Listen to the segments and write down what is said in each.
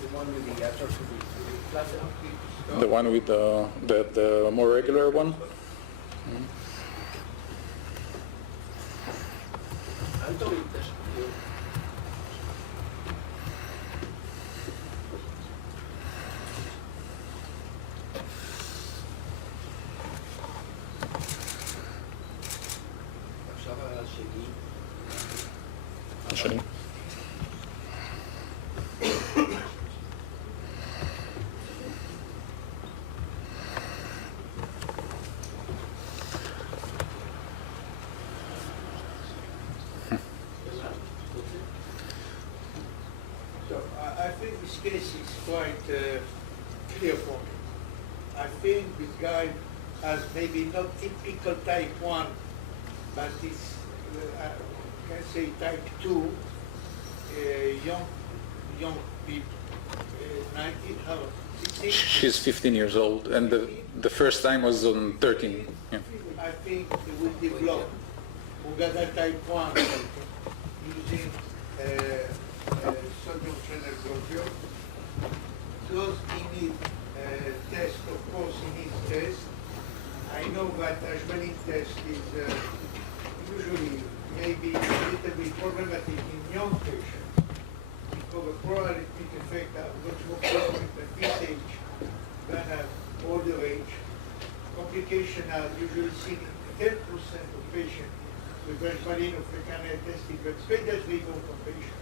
The one with the flutter? The one with the more regular one? אל תוריד את השקופיות. עכשיו על השני. השני. I think this case is quite clear for me. I think this guy has maybe not typical type 1, but it's, I can say type 2, young people, 19, how, 16? She's 15 years old, and the first time was on 13. Yeah. I think he will develop Uganda type 1 using sodium channel blocker. Does he need test? Of course he needs test. I know that Ashwani test is usually maybe a little bit problematic in young patients because the pro-arrhythmic effect are much more frequent at this age than at older age. Complications are usually seen in 10% of patients with Ashwani testing, but especially for patients,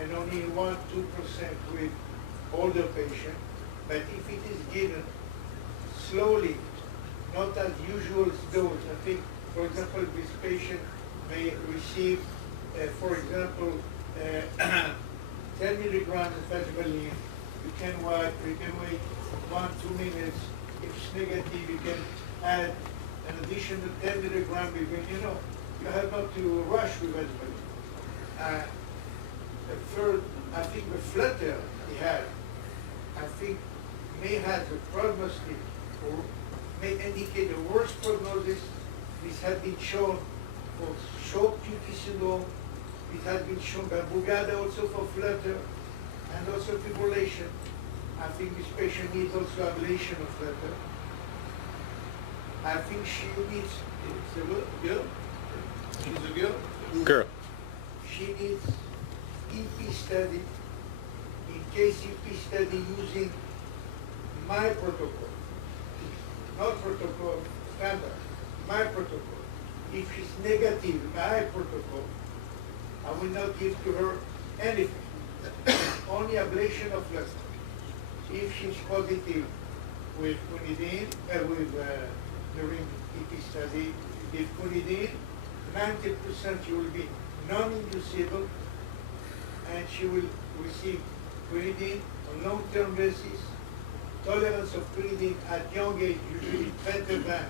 and only 1-2% with older patients. But if it is given slowly, not as usual dose, I think, for example, this patient may receive, for example, 10 milligrams of Ashwani. You can wait 1-2 minutes. If it's negative, you can add an additional 10 milligrams because, you have not to rush with Ashwani. The third, I think the flutter he had, I think may have a prognostic or may indicate a worse prognosis. This has been shown for short QT syndrome. It has been shown by Bugada also for flutter and also fibrillation. I think this patient needs also ablation of flutter. I think she needs, it's a girl? She's a girl? Girl. She needs EP study, in case EP study using my protocol, not protocol standard, my protocol. If she's negative, my protocol, I will not give to her anything, only ablation of flutter. If she's positive with quinidine, during EP study, with quinidine, 90% she will be non-inducible, and she will receive quinidine on long-term basis. Tolerance of quinidine at young age usually better than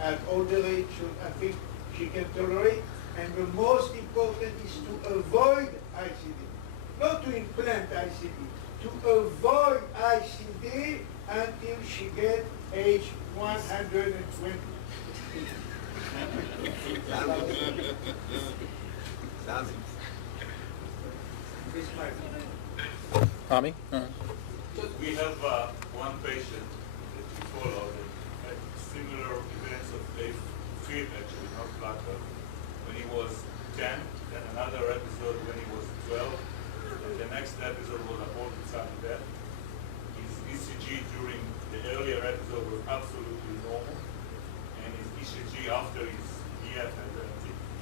at older age, so I think she can tolerate. And the most important is to avoid ICD, not to implant ICD, to avoid ICD until she gets age 120. Ami? We have one patient that we follow that had similar events of AFib, actually, not flutter, when he was 10, then another episode when he was 12, and the next episode was aborted sudden death. His ECG during the earlier episode was absolutely normal, and his ECG after his EF had a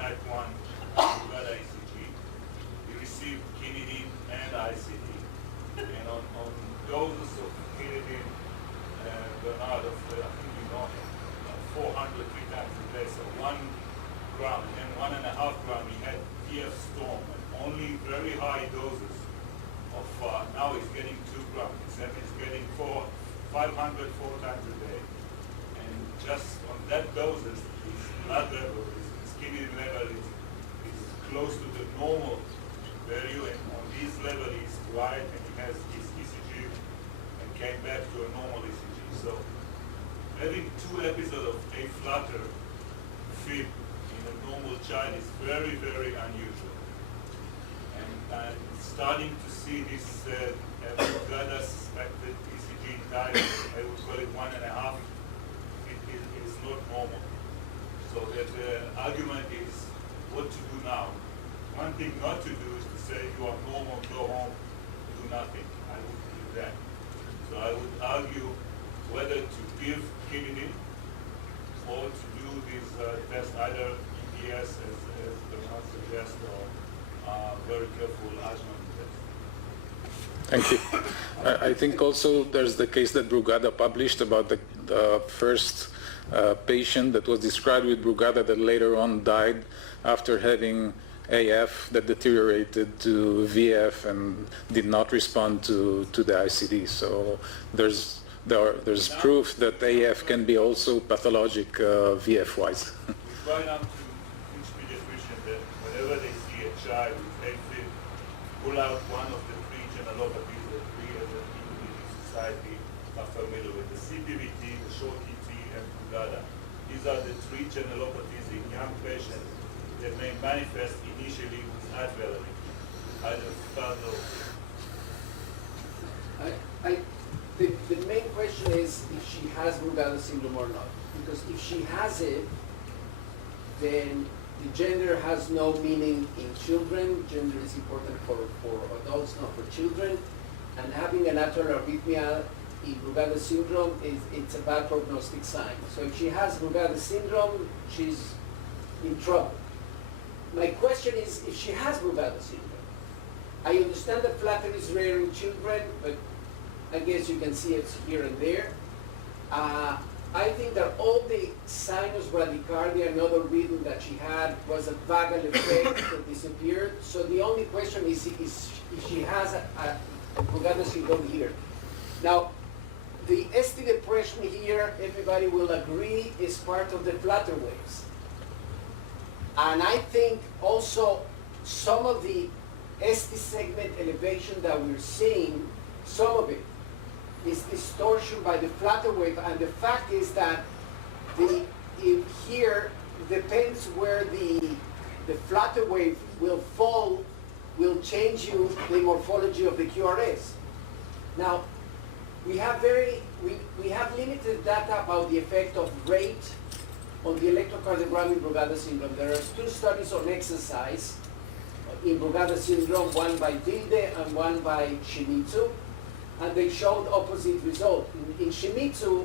type 1 Uganda ECG. He received quinidine and ICD. And on doses of quinidine, Bernard, of I think you know him, 400 3 times a day, so 1 gram and 1.5 gram, he had EF storm, and only very high doses of, now he's getting 2 grams, except he's getting 500 4 times a day. And just on that doses, his blood level, his quinidine level is close to the normal value, and on this level he's right, and he has his ECG and came back to a normal ECG. So having 2 episodes of aflutter fib in a normal child is very, very unusual. And and starting to see this Brugada suspected ECG type, I would call it 1.5, it is not normal. So that the argument is what to do now. One thing not to do is to say you are normal, go home, do nothing. I wouldn't do that. So I would argue whether to give quinidine or to do this test either EPS as the one suggests or very careful Ashman test. Thank you. I think also there's the case that Brugada published about the first patient that was described with Brugada that later on died after having AF that deteriorated to VF and did not respond to the ICD. So there's proof that AF can be also pathologic VF-wise. We try now to teach pediatricians that whenever they see a child with AFib, pull out one of the three generalopathies that we as a immunity society are familiar with, the CPVT, the short ET, and Brugada. These are the three generalopathies in young patients that may manifest initially with adrenaline, either start or The main question is if she has Brugada syndrome or not. Because if she has it, then the gender has no meaning in children. Gender is important for adults, not for children. And having an atrial arrhythmia in Brugada syndrome it's a bad prognostic sign. So if she has Brugada syndrome, she's in trouble. My question is, if she has Brugada syndrome, I understand that flutter is rare in children, but I guess you can see it here and there. I think that all the sinus bradycardia and other rhythm that she had was a vagal effect that disappeared. So the only question is if she has a Brugada syndrome here. Now, the ST depression here, everybody will agree, is part of the flutter waves. And I think also some of the ST segment elevation that we're seeing, some of it is distortion by the flutter wave. And the fact is that here depends where the flutter wave will fall, will change you the morphology of the QRS. Now, we have limited data about the effect of rate on the electrocardiogram in Brugada syndrome. There are two studies on exercise in Brugada syndrome, one by Wilde and one by Shimizu, and they showed opposite result. In Shimizu,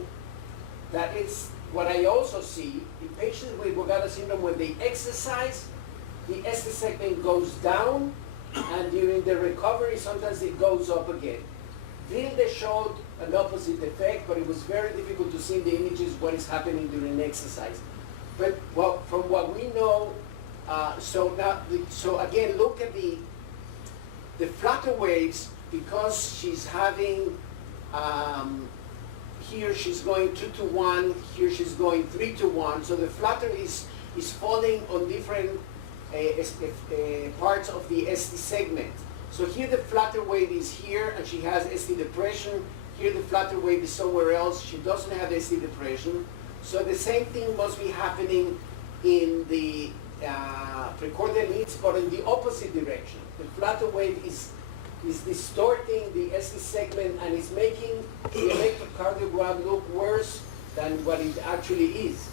that is what I also see in patients with Brugada syndrome. When they exercise, the ST segment goes down, and during the recovery, sometimes it goes up again. Wilde showed an opposite effect, but it was very difficult to see in the images what is happening during exercise. But from what we know, so again, look at the flutter waves, because she's having, here she's going 2 to 1, here she's going 3 to 1, so the flutter is falling on different parts of the ST segment. So here the flutter wave is here, and she has ST depression. Here the flutter wave is somewhere else. She doesn't have ST depression. So the same thing must be happening in the precordial leads, but in the opposite direction. The flutter wave is distorting the ST segment and is making the electrocardiogram look worse than what it actually is.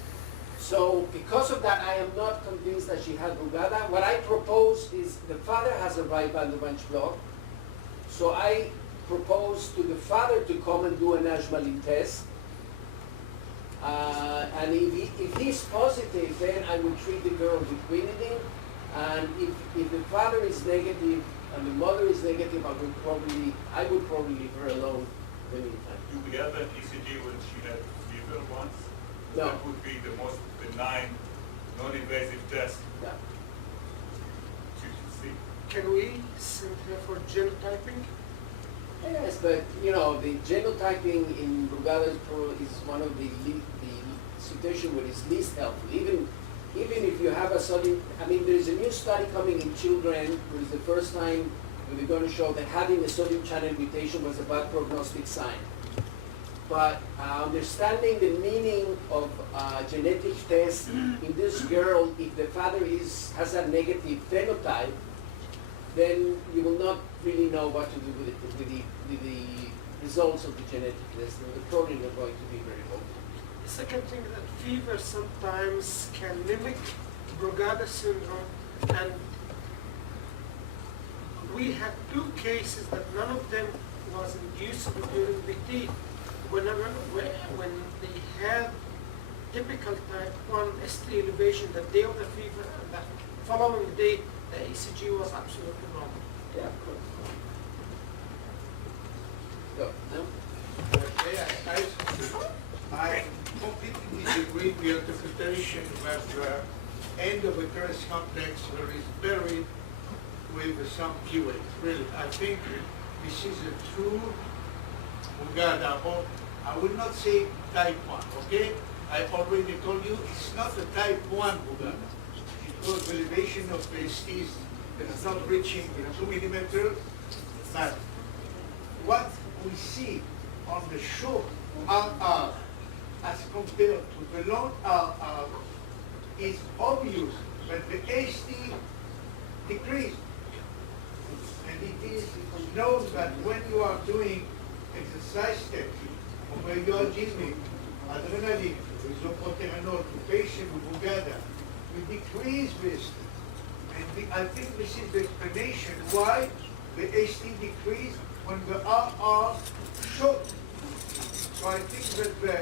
So because of that, I am not convinced that she has Brugada. What I propose is the father has a right bundle branch block. So I propose to the father to come and do an Ashmalin test. And if he's positive, then I will treat the girl with quinidine. And if the father is negative and the mother is negative, I would probably leave her alone in the meantime. Do we have an ECG when she had fever once? No. That would be the most benign, non-invasive test Yeah. to see. Can we send her for genotyping? Yes, but the genotyping in Brugada is one of the situation where it's least helpful. Even if you have a sodium, there's a new study coming in children, where it's the first time we're going to show that having a sodium channel mutation was a bad prognostic sign. But understanding the meaning of genetic tests in this girl, if the father has a negative phenotype, then you will not really know what to do with the results of the genetic test, and the protein are going to be very low. The second thing that fever sometimes can mimic Brugada syndrome, and we had 2 cases that none of them was inducible during the T. When they had typical type 1 ST elevation the day of the fever, and the following day the ECG was absolutely normal. Yeah, of course. Go. No? I completely disagree with your interpretation that the end of the Keres complex is buried with some QA. Really, I think this is a true Brugada, or I would not say type 1, okay? I already told you it's not a type 1 Brugada. Because the elevation of the STs is not reaching the 2 millimeters, but what we see on the short RR as compared to the long RR is obvious that the ST decreased. And it is known that when you are doing exercise therapy, or when you are giving adrenaline, isoproterenol to patients with Brugada, you decrease the ST. And I think this is the explanation why the ST decreased when the RR short. So I think that the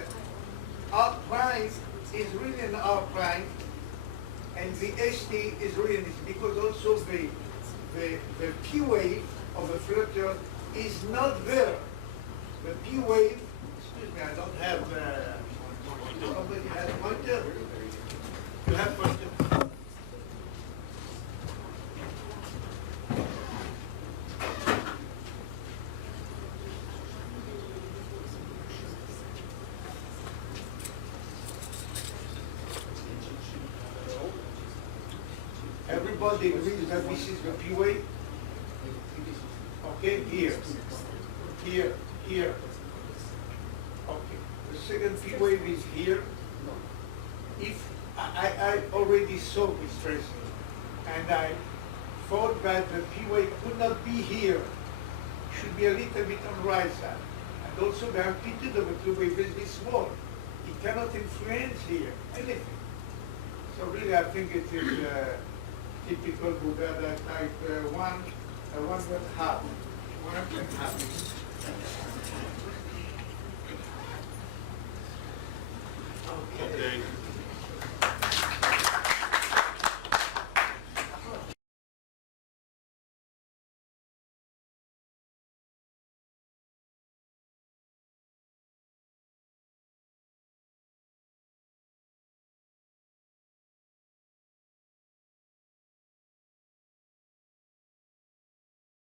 R prime is really an R prime, and the ST is really because also the P wave of the flutter is not there. The P wave, excuse me, I don't have, somebody has pointer? You have pointer? Everybody agrees that this is the P wave? Okay, here, here, here. Okay, the second P wave is here. If I already saw this tracing, and I thought that the P wave could not be here, should be a little bit on the right side. And also the amplitude of the P wave is this small. It cannot influence here, anything. So really I think it is typical Brugada type 1, 1.5. 1.5. Okay.